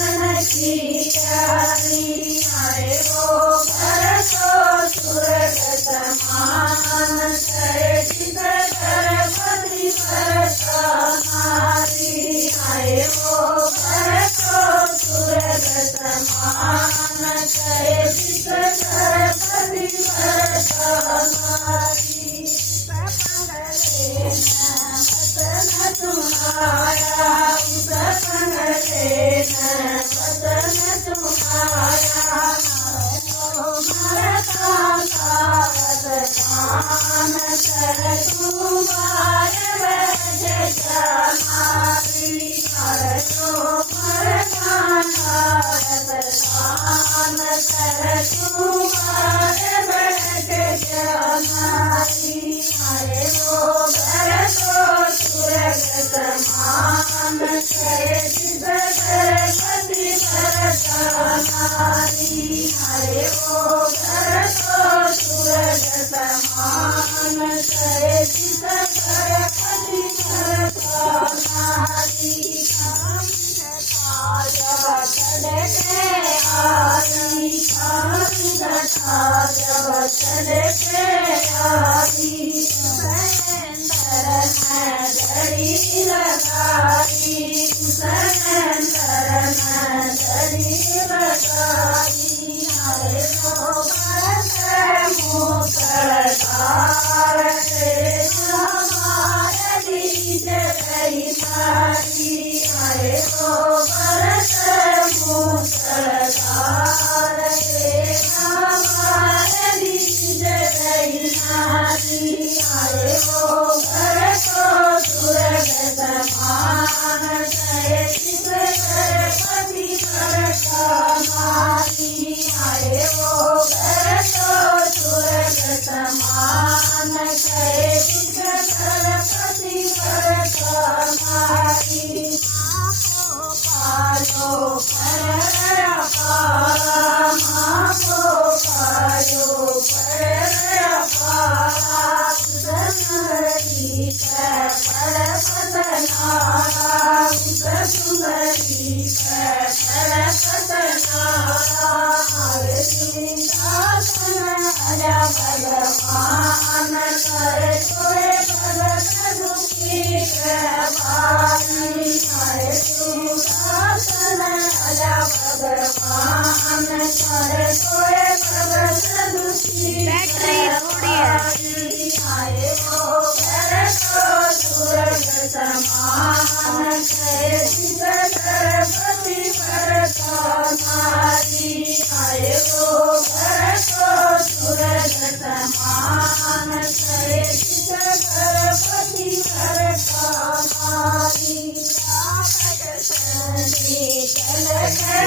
मन की प्यारी आए वो घर तो स्वर्ग समान करे चित गणपति नारी आए वो घर तो स्वर्ग समान करे चित गणपति नारी वतन तुम्हारा वतन तुम्हारा वतन कर तुम्हारे बैठ जमारी कर तुम्हारे बैठ जमारी हरे वो घर तो स्वर्ग समान करे चित गणपति नारी हरे वो घर तो स्वर्ग समान करे चित गणपति नारी जब चढ़ते आई जब चढ़ते आई जड़ी लगाई सरेंदर में जड़ी लगाई हरे वो मुसलधार तेरे हमारे बीच रही सारी हरे वो मुसलधार तेरे हमारे बीच रही सारी हरे वो घर तो स्वर्ग समान करे चित गणपति नारी हरे वो घर तो स्वर्ग समान करे चित गणपति नारी पालो पर अपारा माँ को पालो पर अपारा सुंदरी पर पतनारा सुंदरी पर पतनारा हरे सिंहासन आजा भगवान करे तोरे भगत दुखी कृपानी हरे सिंहासन आजा भगवान करे तोरे भगत दुखी कृपानी हरे वो घर तो स्वर्ग समान करे चित गणपति नारी हरे वो घर तो स्वर्ग समान करे चित गणपति नारी चल के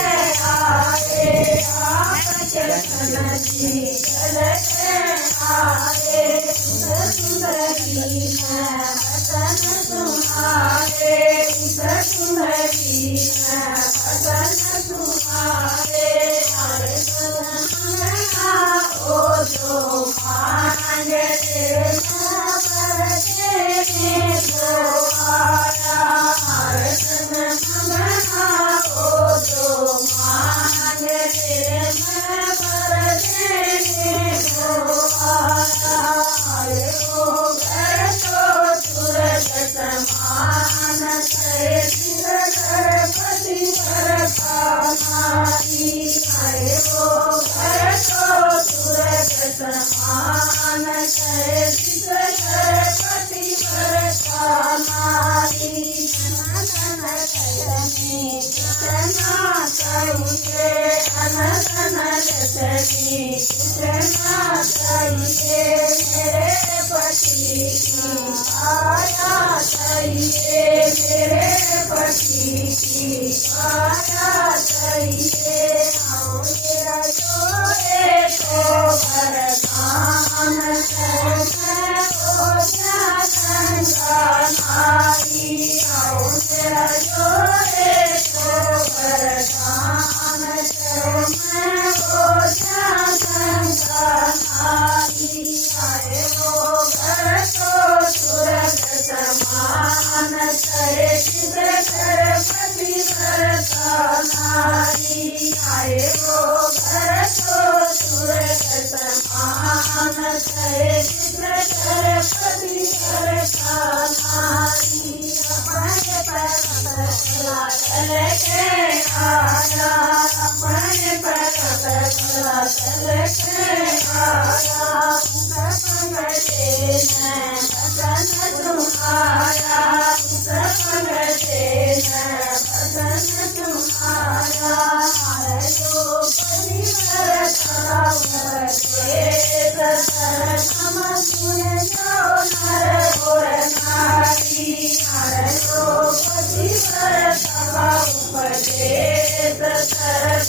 आए चल के आए सुंदरी है वतन तुम्हारे सुंदरी है वतन तुम्हारे हरे ओ जो मांगे पर देने दो आया हरे ओ जो मांगे पर देने दो आया हरे वो घर तो स्वर्ग समान करे चित गणपति नारी हरे वो घर तो स्वर्ग समान करे चित गणपति नारी कितना चाहिए अनंत लक्ष्मी कितना चाहिए मेरे पति की आया चाहिए मेरे पति की आया चाहिए आओ मेरा जोड़े तो वरदान है ओ नारी आओ मेरा जोड़े तो वरदान है ओ नारी आए वो घर तो स्वर्ग समान करे चित गणपति आयो घर तो स्वर्ग समान थे चित्र कर पति कर का नारी अपने पर कला चल के आया अपने पर कला चल के आया सपंगते न भजन तुम्हारा सपंगते न भजन तुम्हारा आयो परिवर सदावते सतर सम सुन जो नर और नारी आयो परिवर सदावते सतर